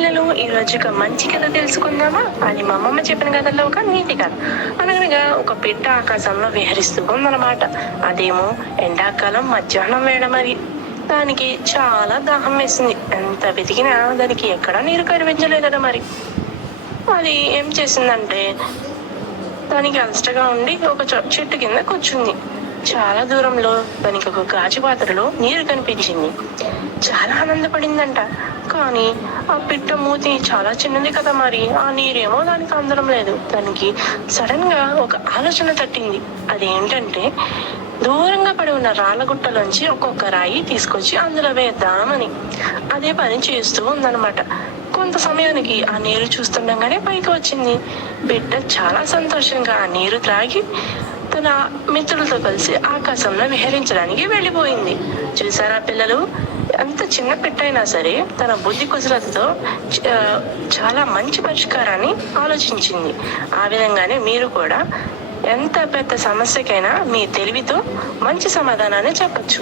పిల్లలు, ఈ రోజు ఒక మంచి కథ తెలుసుకుందామా? అది మా అమ్మమ్మ చెప్పిన కథల్లో ఒక నీతి కథ. అనగనగా ఒక పిట్ట ఆకాశంలో విహరిస్తూ ఉందన్నమాట. అదేమో ఎండాకాలం మధ్యాహ్నం వేళ మరి. దానికి చాలా దాహం వేసింది. ఎంత వెతికినా దానికి ఎక్కడా నీరు కనిపించలేదట మరి. అది ఏం చేసిందంటే, దానికి అలసటగా ఉండి ఒక చెట్టు కింద కూర్చుంది. చాలా దూరంలో దానికి ఒక గాజు పాత్రలో నీరు కనిపించింది. చాలా ఆనందపడిందంట. కానీ ఆ పిట్ట మూతి చాలా చిన్నది కదా మరి, ఆ నీరేమో దానికి అందడం లేదు. దానికి సడన్ గా ఒక ఆలోచన తట్టింది. అదేంటంటే, దూరంగా పడి ఉన్న రాళ్ళగుట్టలోంచి ఒక్కొక్క రాయి తీసుకొచ్చి అందులో వేద్దామని అదే పని చేస్తూ ఉందన్నమాట. కొంత సమయానికి ఆ నీరు చూస్తుండగానే పైకి వచ్చింది. బిడ్డ చాలా సంతోషంగా ఆ నీరు త్రాగి తన మిత్రులతో కలిసి ఆకాశంలో విహరించడానికి వెళ్ళిపోయింది. చూసారా పిల్లలు, ఎంత చిన్న పిట్టయినా సరే తన బుద్ధి కుశలతతో చాలా మంచి పరిష్కారాన్ని ఆలోచించింది. ఆ విధంగానే మీరు కూడా ఎంత పెద్ద సమస్యకైనా మీ తెలివితో మంచి సమాధానాన్ని చెప్పచ్చు.